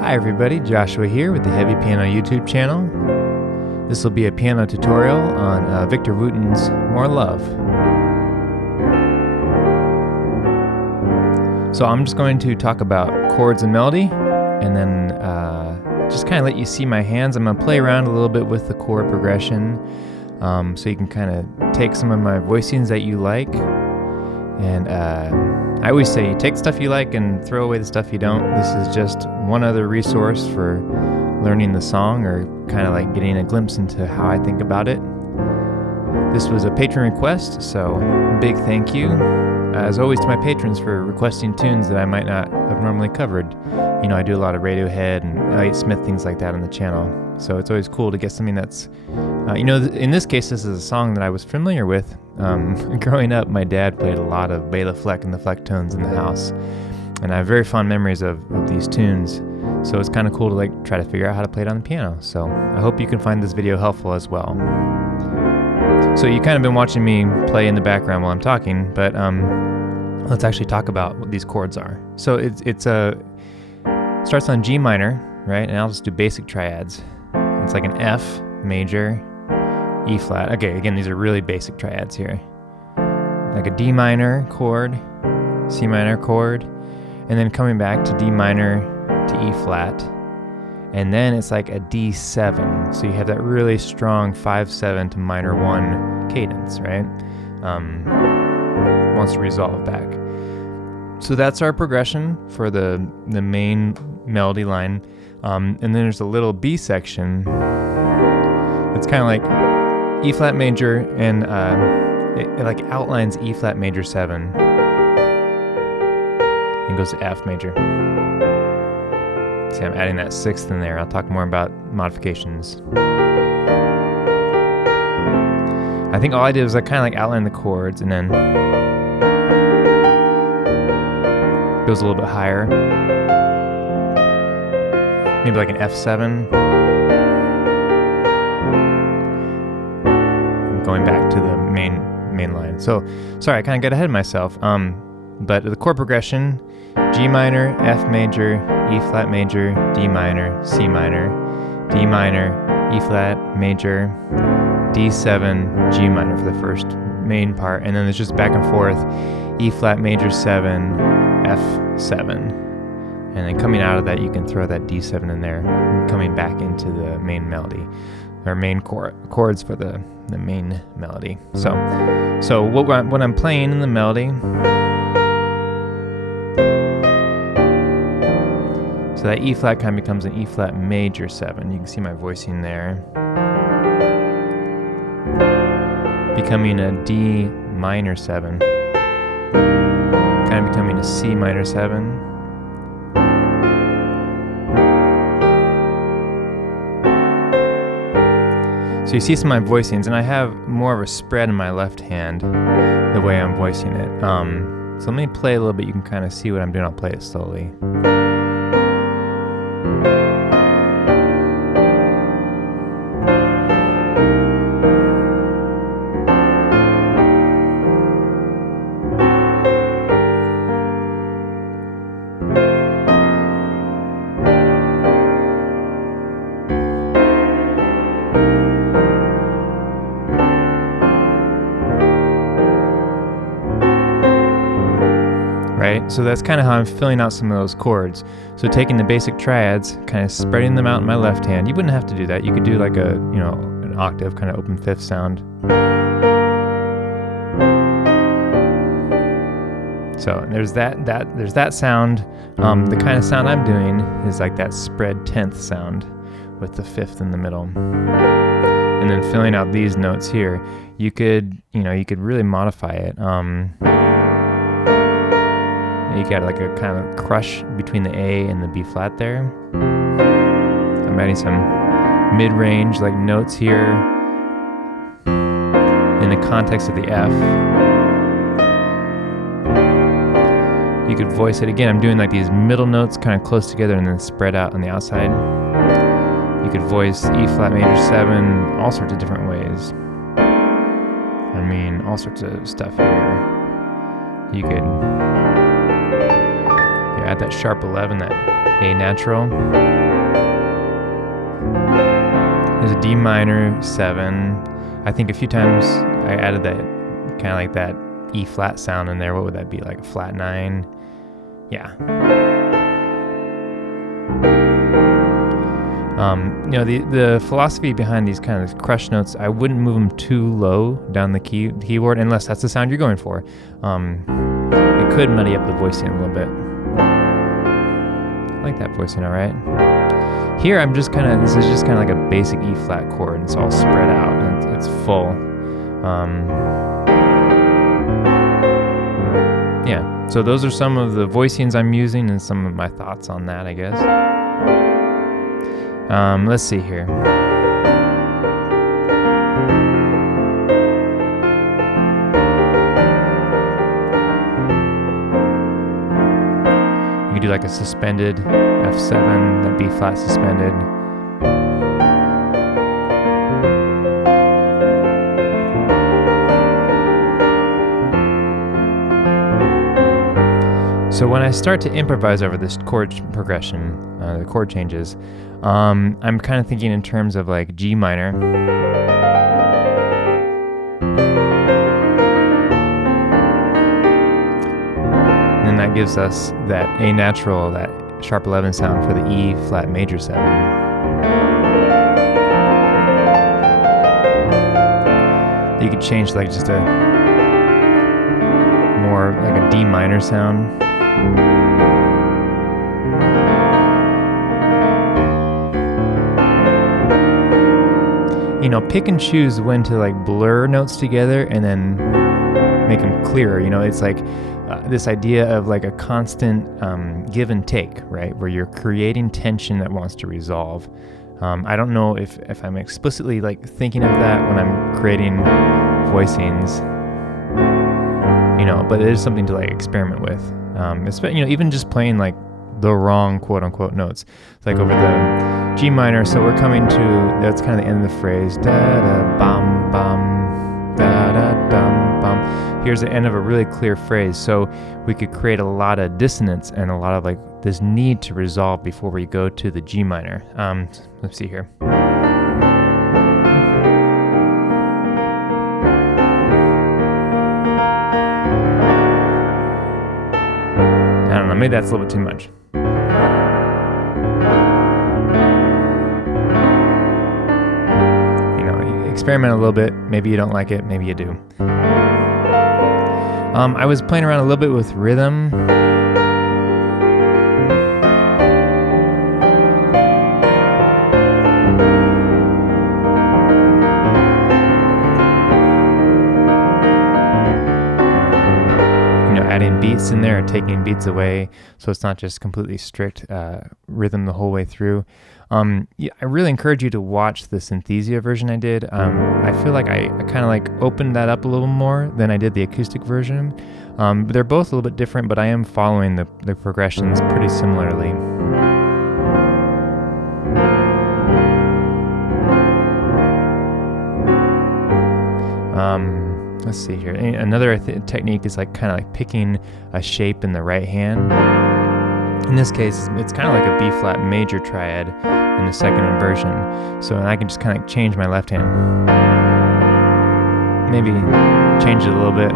Hi everybody, Joshua here with the Heavy Piano YouTube channel. This will be a piano tutorial on Victor Wooten's More Love. So I'm just going to talk about chords and melody, and then just kind of let you see my hands. I'm going to play around a little bit with the chord progression, so you can kind of take some of my voicings that you like. And I always say, take the stuff you like and throw away the stuff you don't. This is just one other resource for learning the song, or kind of like getting a glimpse into how I think about it. This was a patron request, so big thank you, as always, to my patrons for requesting tunes that I might not have normally covered. You know, I do a lot of Radiohead and Elliott Smith, things like that on the channel. So it's always cool to get something that's, you know, in this case, this is a song that I was familiar with. Growing up, my dad played a lot of Bela Fleck and the Fleck tones in the house, and I have very fond memories of these tunes. So it's kind of cool to like try to figure out how to play it on the piano. So I hope you can find this video helpful as well. So you kind of been watching me play in the background while I'm talking, but let's actually talk about what these chords are. So it starts on G minor, right? And I'll just do basic triads. It's like an F major, E flat. Okay, again, these are really basic triads here. Like a D minor chord, C minor chord, and then coming back to D minor to E flat. And then it's like a D7. So you have that really strong 5/7 to minor 1 cadence, right? Wants to resolve back. So that's our progression for the main melody line. And then there's a little B section. It's kind of like E flat major, and it like outlines E flat major 7 and goes to F major. See, I'm adding that 6th in there. I'll talk more about modifications. I think all I did was I kind of like outline the chords, and then goes a little bit higher. Maybe like an F7. Going back to the main line. So, sorry, I kind of got ahead of myself. But the chord progression: G minor, F major, E flat major, D minor, C minor, D minor, E flat major, D7, G minor for the first main part, and then there's just back and forth: E flat major 7, F7, and then coming out of that you can throw that D7 in there, coming back into the main melody, or main chords for the main melody. So what I'm playing in the melody. So that E flat kind of becomes an E flat major 7. You can see my voicing there. Becoming a D minor 7. Kind of becoming a C minor 7. So you see some of my voicings, and I have more of a spread in my left hand the way I'm voicing it. So let me play a little bit. You can kind of see what I'm doing. I'll play it slowly. Right? So that's kind of how I'm filling out some of those chords. So taking the basic triads, kind of spreading them out in my left hand. You wouldn't have to do that. You could do like a, you know, an octave, kind of open fifth sound. So there's that sound. The kind of sound I'm doing is like that spread 10th sound with the 5th in the middle. And then filling out these notes here, you could really modify it. You got like a kind of crush between the A and the B flat there. I'm adding some mid-range like notes here in the context of the F. You could voice it again. I'm doing like these middle notes kind of close together and then spread out on the outside. You could voice E flat major 7 all sorts of different ways. I mean, all sorts of stuff here. You could add that sharp 11, that A natural. There's a D minor 7. I think a few times I added that kind of like that E flat sound in there. What would that be, like a flat 9? Yeah. You know, the philosophy behind these kind of crush notes, I wouldn't move them too low down the keyboard unless that's the sound you're going for. It could muddy up the voicing a little bit. I like that voicing, all right. Here I'm just this is just kind of like a basic E flat chord. It's all spread out and it's full. Yeah, so those are some of the voicings I'm using and some of my thoughts on that, I guess. Let's see here. You could do like a suspended F7, that B flat suspended. So when I start to improvise over this chord progression, the chord changes, I'm kind of thinking in terms of like G minor. And then that gives us that A natural, that sharp 11 sound for the E flat major 7. You could change like just a more like a D minor sound. You know, pick and choose when to like blur notes together and then make them clearer. You know, it's like this idea of like a constant give and take, right? Where you're creating tension that wants to resolve. I don't know if I'm explicitly like thinking of that when I'm creating voicings, you know, but it is something to like experiment with. You know, even just playing like the wrong quote unquote notes. It's like over the G minor, so we're coming to, that's kind of the end of the phrase, da da bum bum, da da dum bum. Here's the end of a really clear phrase, so we could create a lot of dissonance and a lot of like this need to resolve before we go to the G minor. Let's see here. I don't know, maybe that's a little bit too much. You know, experiment a little bit. Maybe you don't like it, maybe you do. I was playing around a little bit with rhythm. Adding beats in there or taking beats away, so it's not just completely strict rhythm the whole way through. Yeah, I really encourage you to watch the Synthesia version I did. I feel like I kind of like opened that up a little more than I did the acoustic version. But they're both a little bit different, but I am following the progressions pretty similarly. Let's see here. Another technique is like kind of like picking a shape in the right hand. In this case, it's kind of like a B flat major triad in the second inversion. So I can just kind of change my left hand. Maybe change it a little bit.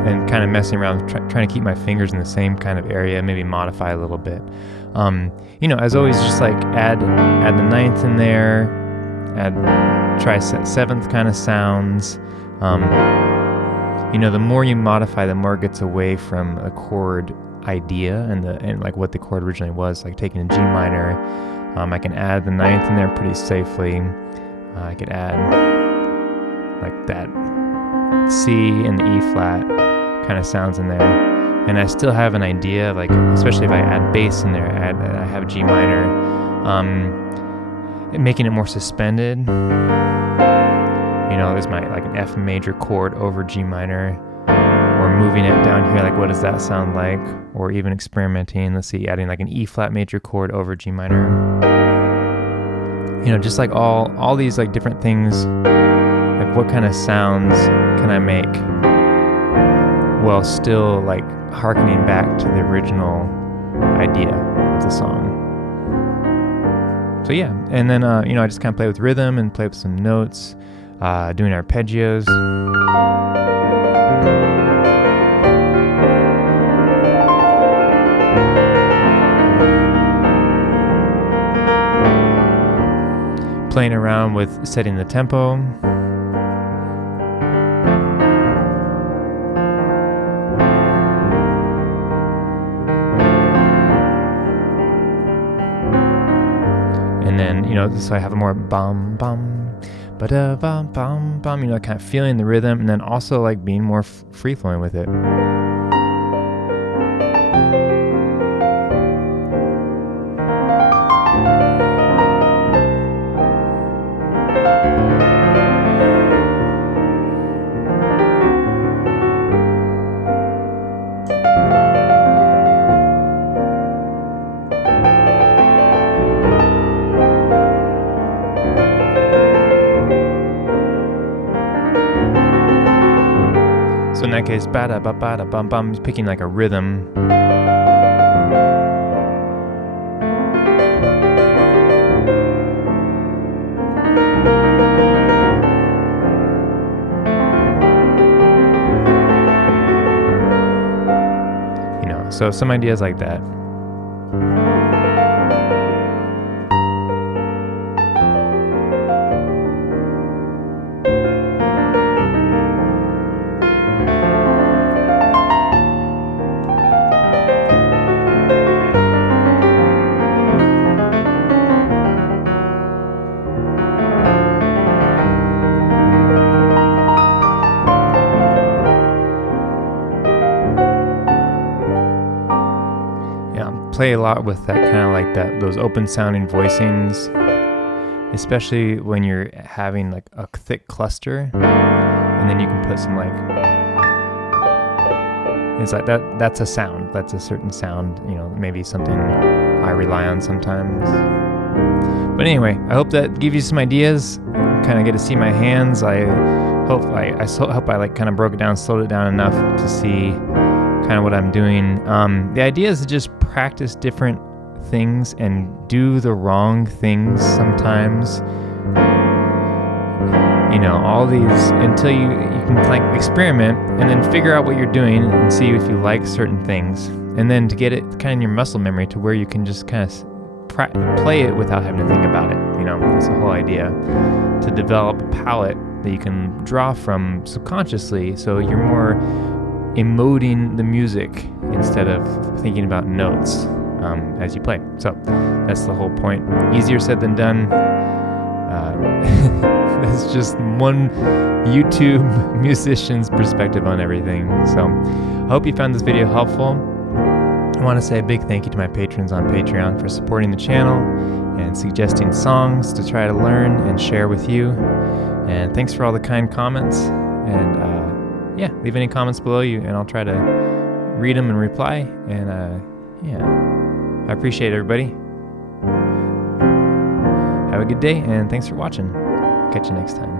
And kind of messing around, trying to keep my fingers in the same kind of area, maybe modify a little bit. You know, as always, just like add the ninth in there, try seventh kind of sounds. You know, the more you modify, the more it gets away from a chord idea and like what the chord originally was, like taking a G minor. I can add the ninth in there pretty safely. I could add like that C and the E flat kind of sounds in there, and I still have an idea of like, especially if I add bass in there, I have G minor, making it more suspended. You know, there's my like an F major chord over G minor, moving it down here, like what does that sound like, or even experimenting. Let's see, adding like an E flat major chord over G minor. You know, just like all these like different things, like what kind of sounds can I make while still like hearkening back to the original idea of the song. So yeah, and then you know, I just kind of play with rhythm and play with some notes, doing arpeggios. Playing around with setting the tempo. And then, you know, so I have a more bum bum, ba-da bum bum bum, you know, kind of feeling the rhythm, and then also like being more free flowing with it. So in that case, ba-da ba-ba-da bum bum is picking like a rhythm. You know, so some ideas like that. Play a lot with that kind of like those open sounding voicings, especially when you're having like a thick cluster, and then you can put some like, it's like that's a sound, that's a certain sound, you know, maybe something I rely on sometimes. But anyway, I hope that gives you some ideas. Kind of get to see my hands. I hope I like kind of broke it down, slowed it down enough to see kind of what I'm doing. The idea is to just practice different things and do the wrong things sometimes. You know, all these until you can like experiment and then figure out what you're doing and see if you like certain things, and then to get it kind of in your muscle memory to where you can just kind of play it without having to think about it. You know, that's the whole idea, to develop a palette that you can draw from subconsciously, so you're more emoting the music instead of thinking about notes as you play. So that's the whole point. Easier said than done. That's just one YouTube musician's perspective on everything. So I hope you found this video helpful. I want to say a big thank you to my patrons on Patreon for supporting the channel and suggesting songs to try to learn and share with you. And thanks for all the kind comments. And yeah, leave any comments below you and I'll try to read them and reply. And yeah, I appreciate everybody. Have a good day and thanks for watching. Catch you next time.